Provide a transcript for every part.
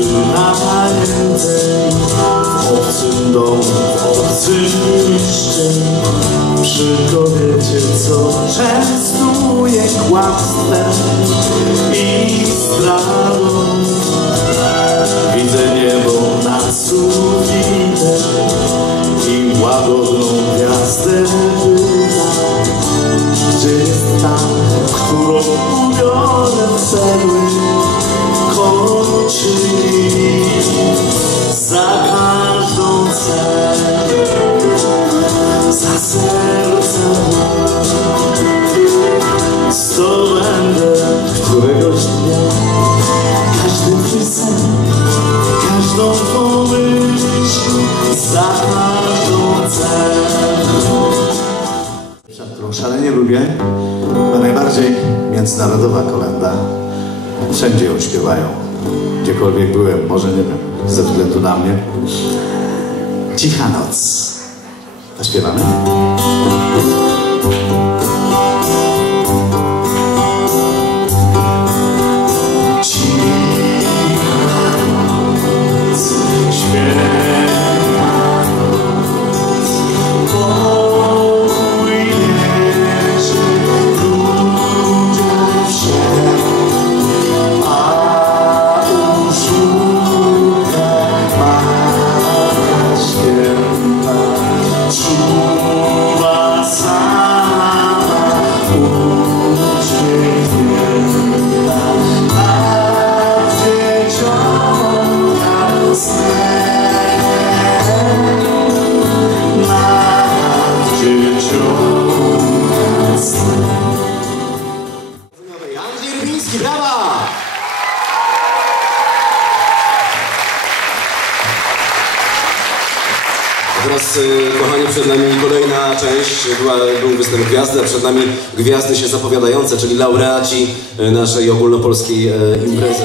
wynajętej W obcym domu, w obcym mieście Przy kobiecie, co częstuje kłamstwem i zdradą Widzę niebo nad sufitem i łagodną gwiazdę Gdzie jest ta, którą ubiorę w perły kończyli Za każdą cenę, za serce Zdobędę któregoś dnia każdy twój każdą twą myśl, za każdą cenę. Którą szalenie lubię, a najbardziej międzynarodowa kolenda. Wszędzie ją śpiewają, gdziekolwiek byłem, może nie wiem, ze względu na mnie. Cicha noc. Zaśpiewamy? Rybiński, brawa! Teraz, y, kochani, przed nami kolejna część, była, był występ gwiazdy, a przed nami gwiazdy się zapowiadające, czyli laureaci y, naszej ogólnopolskiej y, imprezy.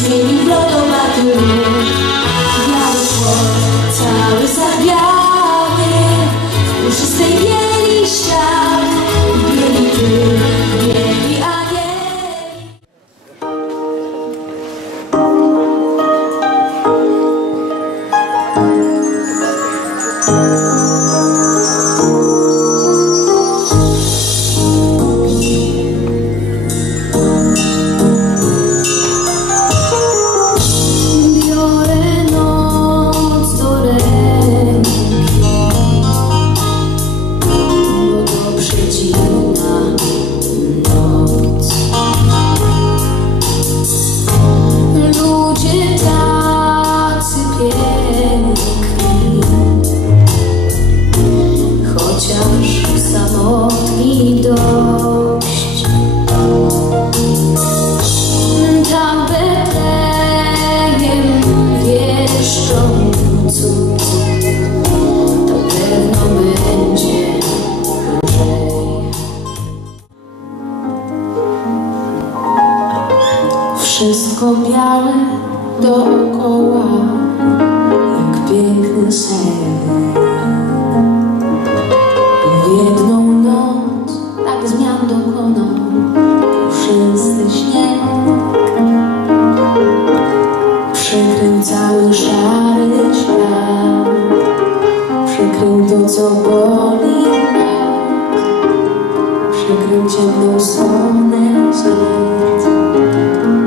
see samotni dość. Tam Betlejem wieszczą cud, to pewno będzie lżej. Wszystko białe dookoła, jak piękny sen. co boli przykrył ciemną stronę serc.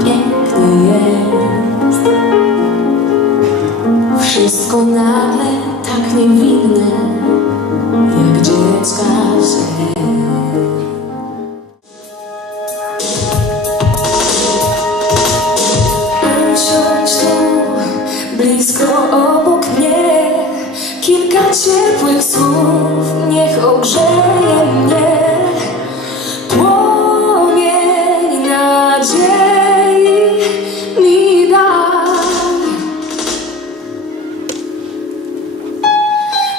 Piękny jest. Wszystko nagle tak niewinne, jak dziecka. Ciepłych słów, niech ogrzeje mnie. Płomień nadziei mi daj.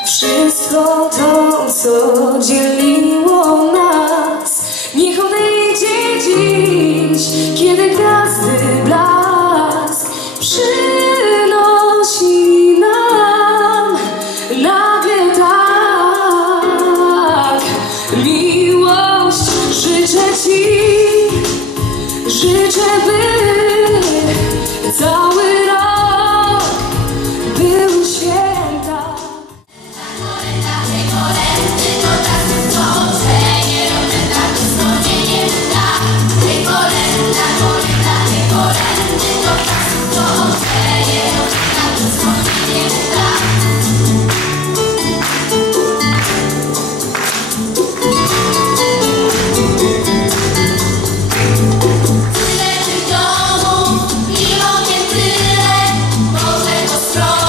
Wszystko to, co dzieliło Życzę, by cały rok song.